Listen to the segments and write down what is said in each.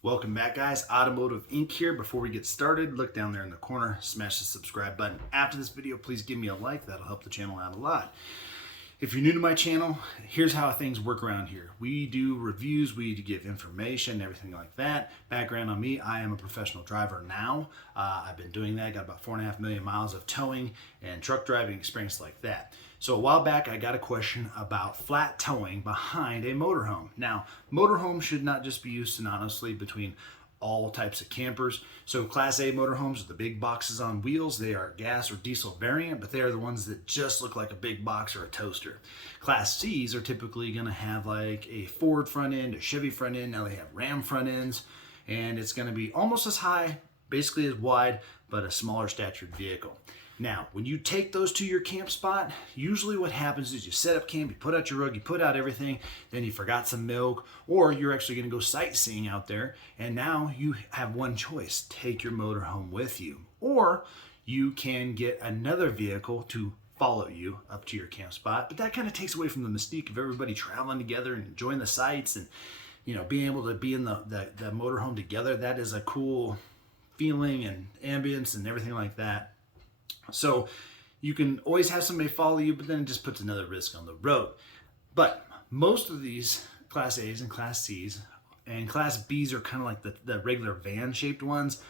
Welcome back, guys. Automotive Inc. here. Before we get started, look down there in the corner, smash the subscribe button. After this video, please give me a like. That'll help the channel out a lot. If you're new to my channel, here's how things work around here. We do reviews, we give information, everything like that. Background on me, I am a professional driver now. I've been doing that, got about 4.5 million miles of towing and truck driving experience like that. So a while back, I got a question about flat towing behind a motorhome. Now, motorhome should not just be used synonymously between all types of campers. So Class A motorhomes are the big boxes on wheels. They are gas or diesel variant, but they are the ones that just look like a big box or a toaster. Class C's are typically going to have like a Ford front end, a Chevy front end. Now they have Ram front ends, and it's going to be almost as high, basically as wide, but a smaller statured vehicle. Now, when you take those to your camp spot, usually what happens is you set up camp, you put out your rug, you put out everything, then you forgot some milk, or you're actually going to go sightseeing out there, and now you have one choice: take your motorhome with you, or you can get another vehicle to follow you up to your camp spot. But that kind of takes away from the mystique of everybody traveling together and enjoying the sights and, you know, being able to be in the motorhome together. That is a cool feeling and ambience and everything like that. So you can always have somebody follow you, but then it just puts another risk on the road. But most of these Class A's and Class C's and Class B's are kind of like the regular van-shaped ones.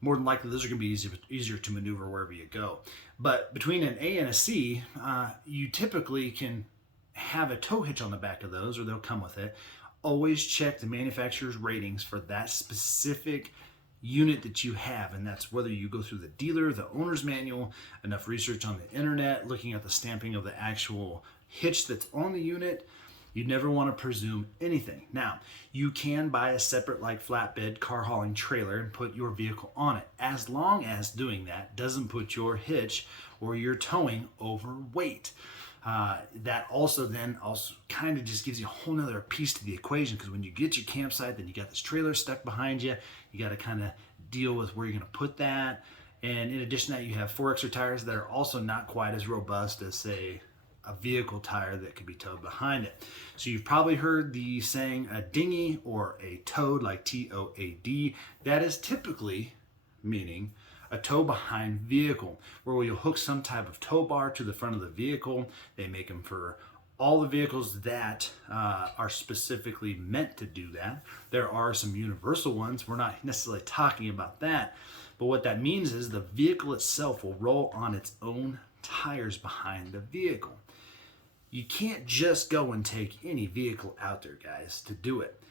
More than likely, those are going to be easier to maneuver wherever you go. But between an A and a C, you typically can have a tow hitch on the back of those, or they'll come with it. Always check the manufacturer's ratings for that specific unit that you have, and that's whether you go through the dealer, the owner's manual, enough research on the internet, looking at the stamping of the actual hitch that's on the unit. You never want to presume anything. Now, you can buy a separate like flatbed car hauling trailer and put your vehicle on it, as long as doing that doesn't put your hitch or your towing overweight. That also kind of just gives you a whole nother piece to the equation, because when you get your campsite, then you got this trailer stuck behind you. You got to kind of deal with where you're going to put that. And in addition to that, you have 4Xer tires that are also not quite as robust as, say, a vehicle tire that could be towed behind it. So you've probably heard the saying a dinghy or a toad, like T-O-A-D. That is typically meaning a tow behind vehicle, where you'll hook some type of tow bar to the front of the vehicle. They make them for all the vehicles that are specifically meant to do that. There are some universal ones. We're not necessarily talking about that, but what that means is the vehicle itself will roll on its own tires behind the vehicle. You can't just go and take any vehicle out there, guys, to do it.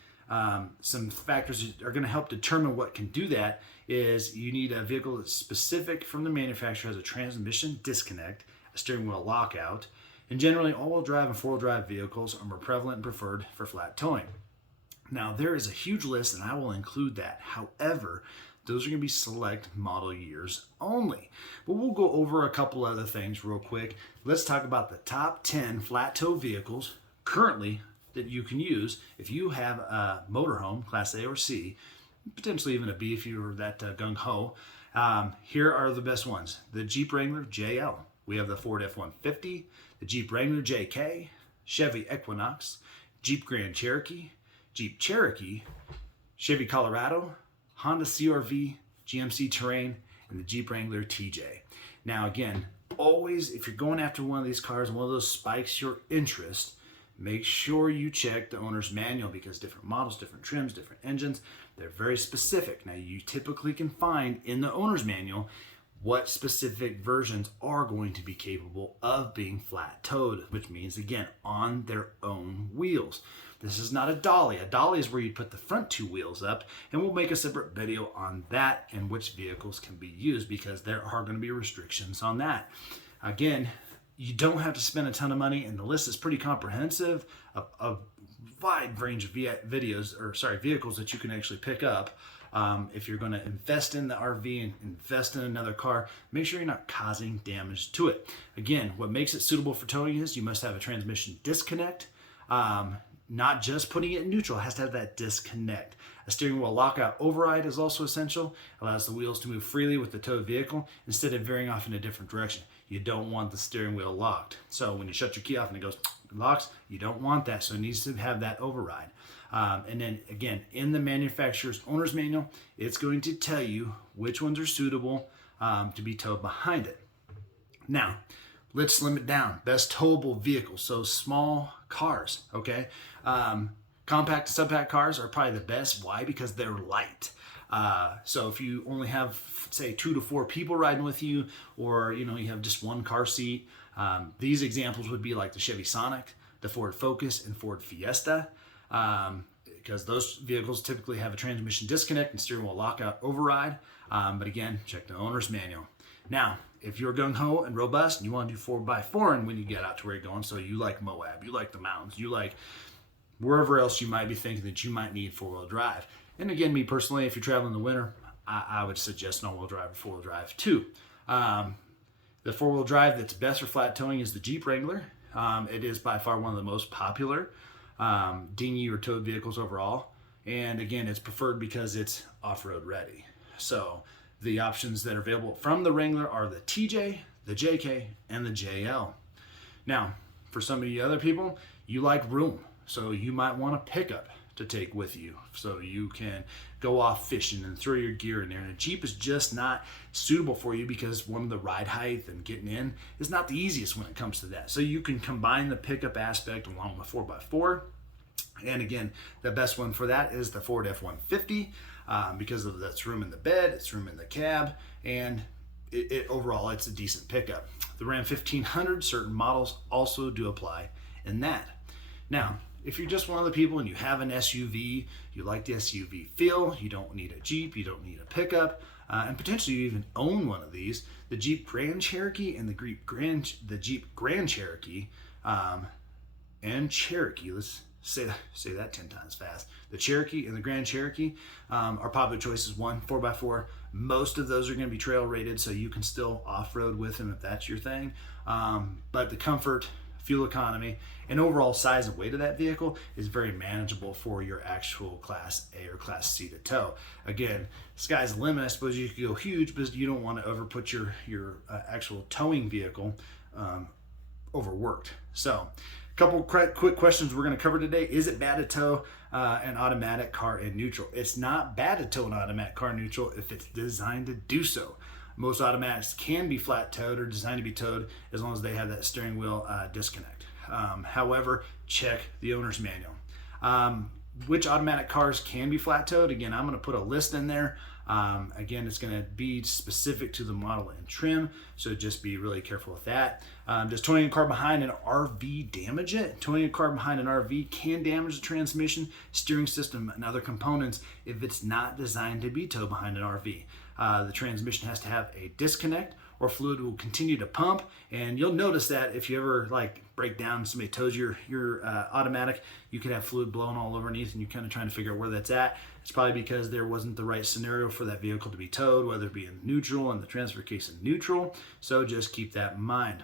Some factors that are going to help determine what can do that is you need a vehicle that's specific from the manufacturer, has a transmission disconnect, a steering wheel lockout, and generally all-wheel drive and four-wheel drive vehicles are more prevalent and preferred for flat towing. Now, there is a huge list, and I will include that. However, those are going to be select model years only. But we'll go over a couple other things real quick. Let's talk about the top 10 flat tow vehicles currently that you can use if you have a motorhome, Class A or C, potentially even a B if you were that gung-ho. Here are the best ones. The Jeep Wrangler JL. We have the Ford F-150, the Jeep Wrangler JK, Chevy Equinox, Jeep Grand Cherokee, Jeep Cherokee, Chevy Colorado, Honda CR-V, GMC Terrain, and the Jeep Wrangler TJ. Now again, always if you're going after one of these cars and one of those spikes your interest, make sure you check the owner's manual, because different models, different trims, different engines, they're very specific. Now, you typically can find in the owner's manual what specific versions are going to be capable of being flat towed, which means, again, on their own wheels. This is not a dolly. A dolly is where you put the front two wheels up, and we'll make a separate video on that and which vehicles can be used, because there are going to be restrictions on that. Again, you don't have to spend a ton of money, and the list is pretty comprehensive. A wide range of vehicles that you can actually pick up. If you're going to invest in the RV and invest in another car, make sure you're not causing damage to it. Again, what makes it suitable for towing is you must have a transmission disconnect. Not just putting it in neutral, it has to have that disconnect. A steering wheel lockout override is also essential. Allows the wheels to move freely with the towed vehicle instead of veering off in a different direction. You don't want the steering wheel locked. So when you shut your key off and it locks, you don't want that. So it needs to have that override. And then again, in the manufacturer's owner's manual, it's going to tell you which ones are suitable to be towed behind it. Now, let's slim it down. Best towable vehicles, so small cars, okay? Compact to subpack cars are probably the best. Why? Because they're light. So if you only have, say, 2 to 4 people riding with you, or you have just one car seat, these examples would be like the Chevy Sonic, the Ford Focus, and Ford Fiesta, because those vehicles typically have a transmission disconnect and steering wheel lockout override. But again, check the owner's manual. Now, if you're gung-ho and robust and you want to do 4x4 and when you get out to where you're going, so you like Moab, you like the mountains, you like wherever else you might be thinking that you might need 4-wheel drive. And again, me personally, if you're traveling in the winter, I would suggest an all-wheel drive or 4-wheel drive too. The 4-wheel drive that's best for flat towing is the Jeep Wrangler. It is by far one of the most popular dinghy or towed vehicles overall. And again, it's preferred because it's off-road ready. So the options that are available from the Wrangler are the TJ, the JK, and the JL. Now, for some of you other people, you like room. So you might want a pickup to take with you so you can go off fishing and throw your gear in there. And a Jeep is just not suitable for you because one of the ride height and getting in is not the easiest when it comes to that. So you can combine the pickup aspect along with 4x4. And again, the best one for that is the Ford F-150 because of that's room in the bed, it's room in the cab, and overall it's a decent pickup. The Ram 1500, certain models also do apply in that. Now, if you're just one of the people and you have an SUV, you like the SUV feel, you don't need a Jeep, you don't need a pickup, and potentially you even own one of these, the Jeep Grand Cherokee and the Jeep Grand Cherokee and Cherokee, let's say that 10 times fast. The Cherokee and the Grand Cherokee are popular choices. 4x4. Most of those are going to be trail rated, so you can still off-road with them if that's your thing. But the comfort, fuel economy, and overall size and weight of that vehicle is very manageable for your actual Class A or Class C to tow. Again, sky's the limit. I suppose you could go huge, but you don't want to overput your actual towing vehicle overworked. So, a couple quick questions we're going to cover today. Is it bad to tow an automatic car in neutral? It's not bad to tow an automatic car in neutral if it's designed to do so. Most automatics can be flat towed or designed to be towed as long as they have that steering wheel disconnect. However, check the owner's manual. Which automatic cars can be flat towed? Again, I'm going to put a list in there. Again, it's going to be specific to the model and trim, so just be really careful with that. Does towing a car behind an RV damage it? Towing a car behind an RV can damage the transmission, steering system, and other components if it's not designed to be towed behind an RV. The transmission has to have a disconnect or fluid will continue to pump, and you'll notice that if you ever break down, somebody tows your automatic, you could have fluid blowing all over underneath and you're kind of trying to figure out where that's at. It's probably because there wasn't the right scenario for that vehicle to be towed, whether it be in neutral and the transfer case in neutral. So just keep that in mind.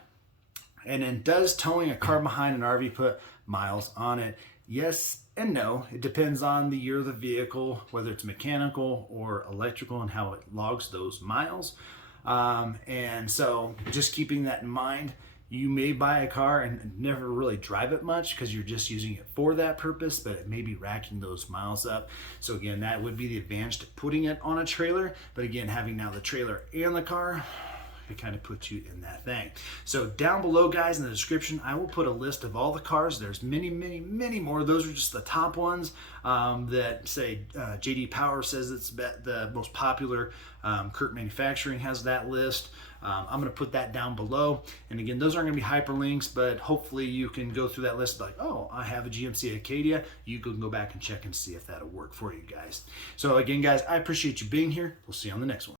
And then, does towing a car behind an RV put miles on it? Yes and no. It depends on the year of the vehicle, whether it's mechanical or electrical, and how it logs those miles. And so just keeping that in mind, you may buy a car and never really drive it much because you're just using it for that purpose, but it may be racking those miles up. So again, that would be the advantage to putting it on a trailer. But again, having now the trailer and the car, it kind of puts you in that thing. So down below, guys, in the description, I will put a list of all the cars. There's many, many, many more. Those are just the top ones that say JD Power says it's the most popular. Kurt Manufacturing has that list. I'm going to put that down below. And again, those aren't going to be hyperlinks, but hopefully you can go through that list like, oh, I have a GMC Acadia. You can go back and check and see if that'll work for you guys. So again, guys, I appreciate you being here. We'll see you on the next one.